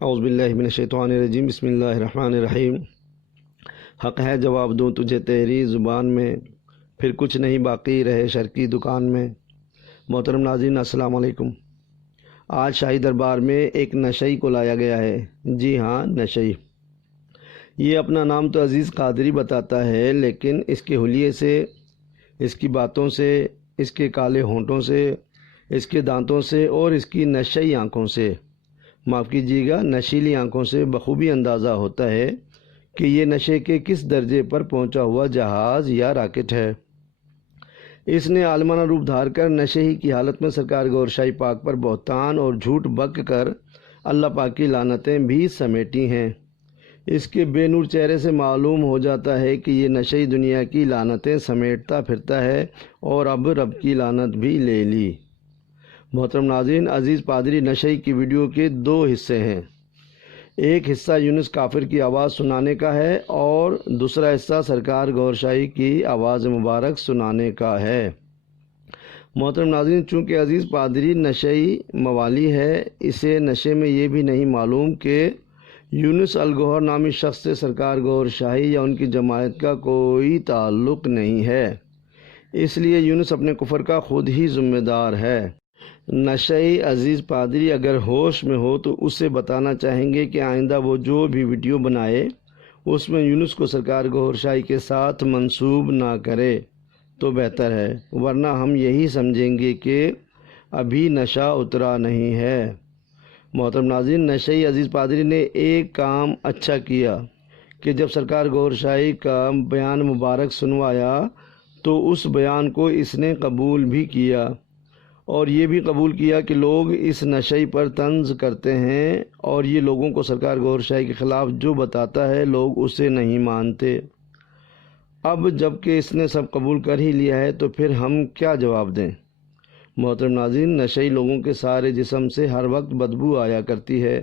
اعوذ باللہ من الشیطان الرجیم، بسم اللہ الرحمن الرحیم۔ حق ہے جواب دوں تجھے تیری زبان میں، پھر کچھ نہیں باقی رہے شر کی دکان میں۔ محترم ناظرین، السلام علیکم۔ آج شاہی دربار میں ایک نشئی کو لایا گیا ہے۔ جی ہاں، نشئی۔ یہ اپنا نام تو عزیز قادری بتاتا ہے، لیکن اس کے حلیے سے، اس کی باتوں سے، اس کے کالے ہونٹوں سے، اس کے دانتوں سے اور اس کی نشئی آنکھوں سے، معاف کیجیے گا، نشیلی آنکھوں سے بخوبی اندازہ ہوتا ہے کہ یہ نشے کے کس درجے پر پہنچا ہوا جہاز یا راکٹ ہے۔ اس نے عالمانہ روپ دھار کر نشے ہی کی حالت میں سرکار گور شاہی پاک پر بہتان اور جھوٹ بک کر اللہ پاک کی لعنتیں بھی سمیٹی ہیں۔ اس کے بے نور چہرے سے معلوم ہو جاتا ہے کہ یہ نشئی دنیا کی لعنتیں سمیٹتا پھرتا ہے اور اب رب کی لعنت بھی لے لی۔ محترم ناظرین، عزیز پادری نشئی کی ویڈیو کے دو حصے ہیں۔ ایک حصہ یونس کافر کی آواز سنانے کا ہے اور دوسرا حصہ سرکار گور شاہی کی آواز مبارک سنانے کا ہے۔ محترم ناظرین، چونکہ عزیز پادری نشئی موالی ہے، اسے نشے میں یہ بھی نہیں معلوم کہ یونس الگوہر نامی شخص سے سرکار گور شاہی یا ان کی جماعت کا کوئی تعلق نہیں ہے، اس لیے یونس اپنے کفر کا خود ہی ذمہ دار ہے۔ نشئی عزیز پادری اگر ہوش میں ہو تو اسے بتانا چاہیں گے کہ آئندہ وہ جو بھی ویڈیو بنائے اس میں یونس کو سرکار گور شاہی کے ساتھ منسوب نہ کرے تو بہتر ہے، ورنہ ہم یہی سمجھیں گے کہ ابھی نشہ اترا نہیں ہے۔ محترم ناظرین، نشئی عزیز پادری نے ایک کام اچھا کیا کہ جب سرکار گور شاہی کا بیان مبارک سنوایا تو اس بیان کو اس نے قبول بھی کیا، اور یہ بھی قبول کیا کہ لوگ اس نشئی پر طنز کرتے ہیں اور یہ لوگوں کو سرکار گور شاہی کے خلاف جو بتاتا ہے لوگ اسے نہیں مانتے۔ اب جب کہ اس نے سب قبول کر ہی لیا ہے تو پھر ہم کیا جواب دیں؟ محترم ناظرین، نشئی لوگوں کے سارے جسم سے ہر وقت بدبو آیا کرتی ہے۔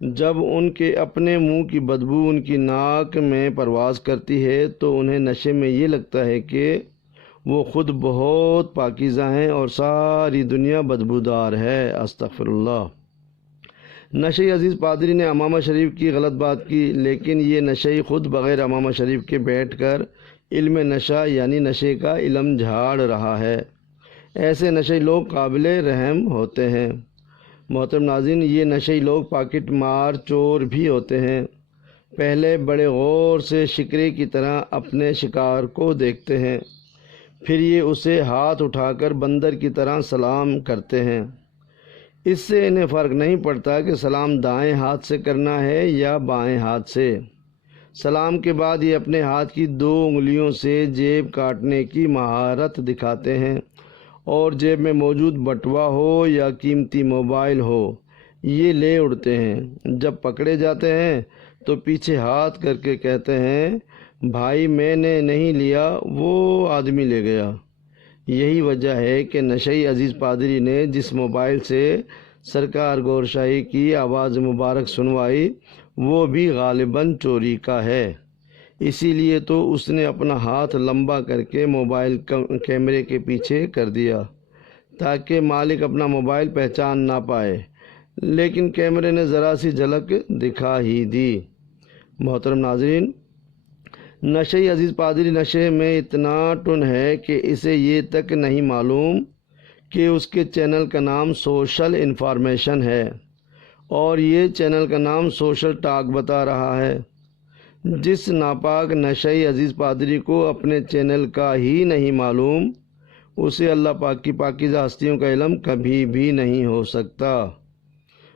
جب ان کے اپنے منہ کی بدبو ان کی ناک میں پرواز کرتی ہے تو انہیں نشے میں یہ لگتا ہے کہ وہ خود بہت پاکیزہ ہیں اور ساری دنیا بدبودار ہے۔ استغفر اللہ۔ نشئی عزیز پادری نے امامہ شریف کی غلط بات کی، لیکن یہ نشئی خود بغیر امامہ شریف کے بیٹھ کر علم نشہ یعنی نشے کا علم جھاڑ رہا ہے۔ ایسے نشئی لوگ قابل رحم ہوتے ہیں۔ محترم ناظرین، یہ نشئی لوگ پاکٹ مار چور بھی ہوتے ہیں۔ پہلے بڑے غور سے شکرے کی طرح اپنے شکار کو دیکھتے ہیں، پھر یہ اسے ہاتھ اٹھا کر بندر کی طرح سلام کرتے ہیں۔ اس سے انہیں فرق نہیں پڑتا کہ سلام دائیں ہاتھ سے کرنا ہے یا بائیں ہاتھ سے۔ سلام کے بعد یہ اپنے ہاتھ کی 2 انگلیوں سے جیب کاٹنے کی مہارت دکھاتے ہیں، اور جیب میں موجود بٹوا ہو یا قیمتی موبائل ہو یہ لے اڑتے ہیں۔ جب پکڑے جاتے ہیں تو پیچھے ہاتھ کر کے کہتے ہیں، بھائی میں نے نہیں لیا، وہ آدمی لے گیا۔ یہی وجہ ہے کہ نشئی عزیز پادری نے جس موبائل سے سرکار گور شاہی کی آواز مبارک سنوائی وہ بھی غالباً چوری کا ہے، اسی لیے تو اس نے اپنا ہاتھ لمبا کر کے موبائل کیمرے کے پیچھے کر دیا تاکہ مالک اپنا موبائل پہچان نہ پائے، لیکن کیمرے نے ذرا سی جھلک دکھا ہی دی۔ محترم ناظرین، نشئی عزیز پادری نشے میں اتنا ٹن ہے کہ اسے یہ تک نہیں معلوم کہ اس کے چینل کا نام سوشل انفارمیشن ہے اور یہ چینل کا نام سوشل ٹاک بتا رہا ہے۔ جس ناپاک نشئی عزیز پادری کو اپنے چینل کا ہی نہیں معلوم، اسے اللہ پاک کی پاکیزہ ہستیوں کا علم کبھی بھی نہیں ہو سکتا۔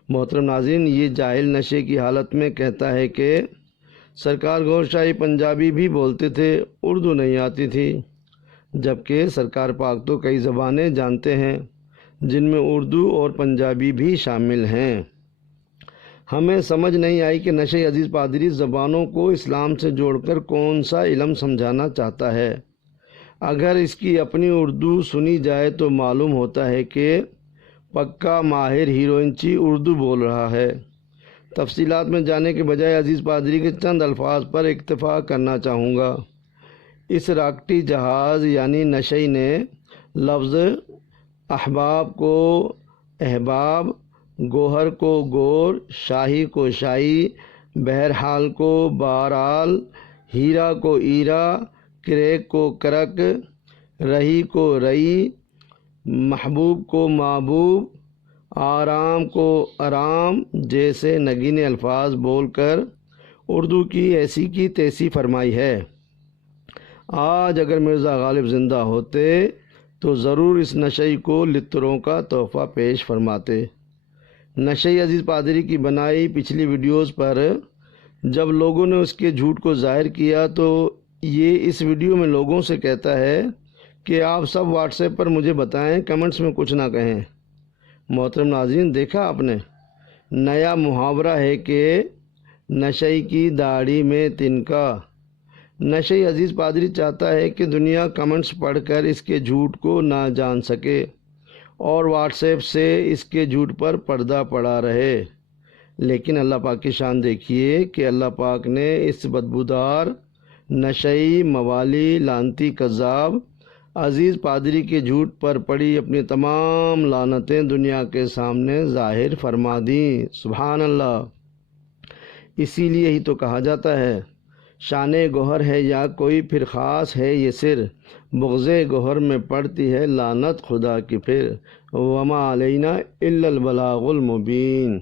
محترم ناظرین، یہ جاہل نشے کی حالت میں کہتا ہے کہ سرکار گور شاہی پنجابی بھی بولتے تھے، اردو نہیں آتی تھی، جبکہ سرکار پاک تو کئی زبانیں جانتے ہیں جن میں اردو اور پنجابی بھی شامل ہیں۔ ہمیں سمجھ نہیں آئی کہ نشئی عزیز پادری زبانوں کو اسلام سے جوڑ کر کون سا علم سمجھانا چاہتا ہے۔ اگر اس کی اپنی اردو سنی جائے تو معلوم ہوتا ہے کہ پکا ماہر ہیروئنچی اردو بول رہا ہے۔ تفصیلات میں جانے کے بجائے عزیز پادری کے چند الفاظ پر اکتفا کرنا چاہوں گا۔ اس راکٹی جہاز یعنی نشئی نے لفظ احباب کو احباب، گوہر کو گور، شاہی کو شاہی، بہرحال کو بہرحال، ہیرا کو ایرا، کریک کو کرک، رہی کو رئی، محبوب کو محبوب، آرام کو آرام جیسے نگین الفاظ بول کر اردو کی ایسی کی تیسی فرمائی ہے۔ آج اگر مرزا غالب زندہ ہوتے تو ضرور اس نشئی کو لتروں کا تحفہ پیش فرماتے۔ نشئی عزیز پادری کی بنائی پچھلی ویڈیوز پر جب لوگوں نے اس کے جھوٹ کو ظاہر کیا تو یہ اس ویڈیو میں لوگوں سے کہتا ہے کہ آپ سب واٹس ایپ پر مجھے بتائیں، کمنٹس میں کچھ نہ کہیں۔ محترم ناظرین، دیکھا آپ نے، نیا محاورہ ہے کہ نشئی کی داڑھی میں تنکا۔ نشئی عزیز پادری چاہتا ہے کہ دنیا کمنٹس پڑھ کر اس کے جھوٹ کو نہ جان سکے اور واٹس ایپ سے اس کے جھوٹ پر پردہ پڑا رہے، لیکن اللہ پاک کی شان دیکھیے کہ اللہ پاک نے اس بدبودار نشئی موالی لعنتی کذاب عزیز پادری کے جھوٹ پر پڑی اپنی تمام لعنتیں دنیا کے سامنے ظاہر فرما دیں۔ سبحان اللہ۔ اسی لیے ہی تو کہا جاتا ہے، شان گوہر ہے یا کوئی پھر خاص ہے یہ سر، بغض گوہر میں پڑتی ہے لعنت خدا کی پھر، وما علینا الا البلاغ المبین۔